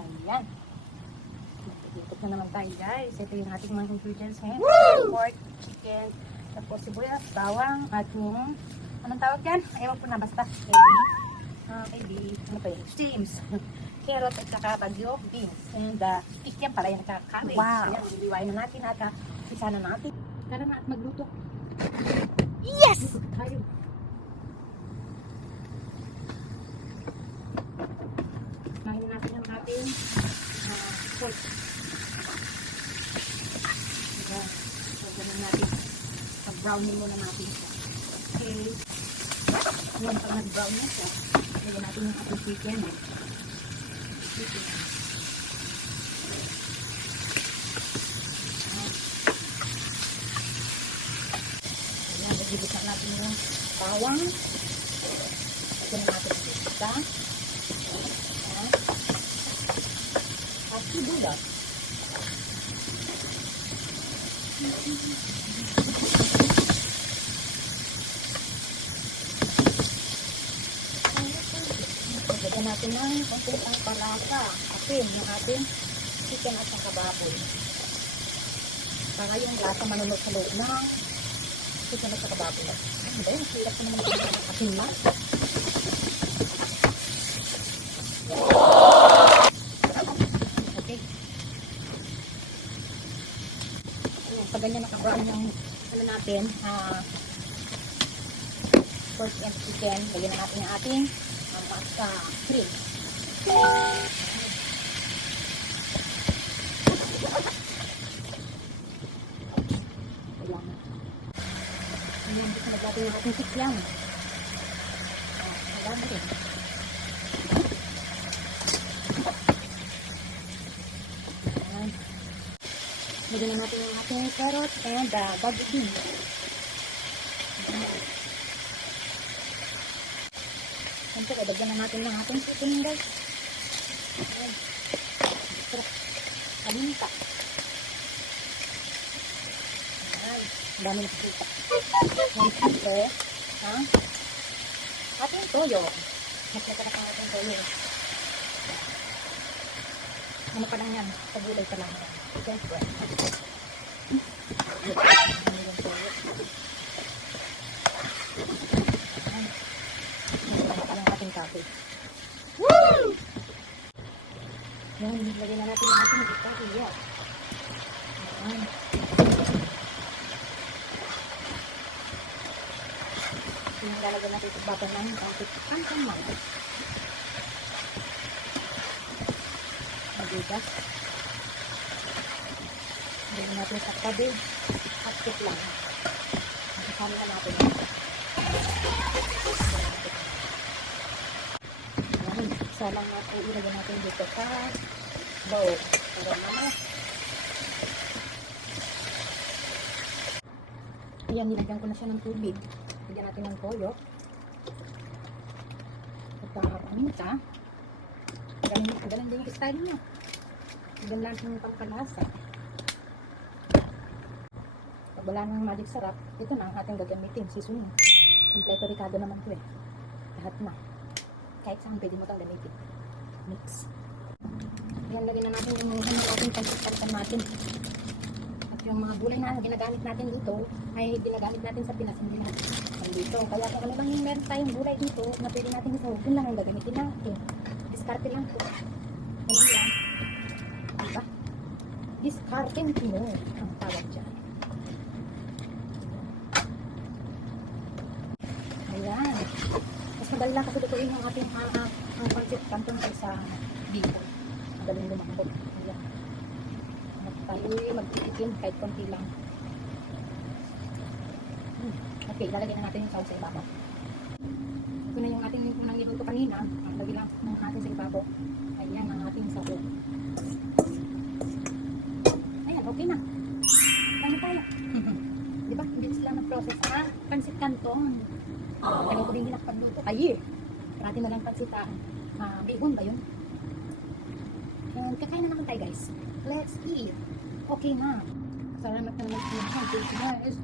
Ayan. Ikot na naman tayo guys. Ito yung ating mga ingredients ngayon. Pork, chicken, tapos sibuyas, bawang, at yung, anong tawag yan? Ewan ko na, basta. Maybe, ano pa yun? Steams. Carrot at saka bagyo, beans. And stick yan para yung nakaka-cabbage. Wow. Ayan, iliwain na natin at isa na natin. Tara na at magluto. Yes! Tayo. Mahin natin ang ating pork. Ayan. So, ganun natin. Pag-browning muna natin siya. Okay. Ayan, pag nag-brown na siya, lagyan natin yung ating chicken. Chicken. Ayan, nagibit na natin yung bawang. Lagyan natin yung pista. Ayan. At sibuyas. Lagyan natin ng konting ang palasa. Asin yung ating chicken at saka baboy. Para yung lasa manunod sa loob ng chicken at saka baboy. Ano ba yun? Hirap ko naman yung asin lang. Okay. Ayan, pag ganyan naka-brown yung ano natin, pork and chicken, lagyan na natin yung ating pasta cream. Ayan, gusto natin yung ating siklang. Alam rin. Ayan. Lagyan na natin yung ating carrot and bago beans. Siyempre, dagyan na natin ng ating chicken guys. Ayan. Sarap. Kalinta. Ayan. Ang dami na kita. Ayan, siyempre. Ating toyo. Mas nakarap ang ating toyo. Ano pa lang yan? Pagulay pa lang. Siyempre. Ano yung toyo? Coffee. Woo! Yan, lagyan na natin yung ating coffee. Yeah. Ayan. Yung lalagyan natin sa baba ng kantang mango. Magigas. Lagyan natin sa cabbage at lang. Kasama na natin. Isa lang natin ilagay natin dito sa bowl. Ayan, nilagyan ko na siya ng tubig. Lagyan natin ng toyo. At paminta. Ganun din yung style niya. Lagyan lang yung pangkalasa. Pag wala nang magic sarap, ito na ang ating gagamitin. Seasoning. Kompleto ricado naman ito eh. Lahat na. Kahit saan pwede mo itong gamitin. Mix. Ayan, lagyan na natin yung mga ating pagkakalitan natin. At yung mga gulay na ginagamit natin dito, ay ginagamit natin sa Pinas, hindi natin dito. Kaya kung ano bang meron tayong gulay dito na pwede natin isahog, yun lang ang gagamitin natin. Diskarte lang po. Ano lang. Diba? Diskarte mo ang tawag dyan. Ayan. Madali lang kasi lutuin yung ating ang pancit canton sa dito. Madaling lumakbot. Ayan. Tayo magtitikin kahit konti lang. Okay, lalagyan na natin yung sauce sa ibabaw. Ito na yung ating unang niluto kanina. Lagyan lang ng ating sa ibabaw. Ayan ang ating sauce. Ayan, okay na. Kaya tayo. Diba? Hindi sila nag-process pancit canton. Kaya ko din ginakpagluto. Ay, parati na lang pansitaan. Bihon ba yun? And kakain na naman tayo guys. Let's eat. Okay na. Salamat na naman sa mga guys.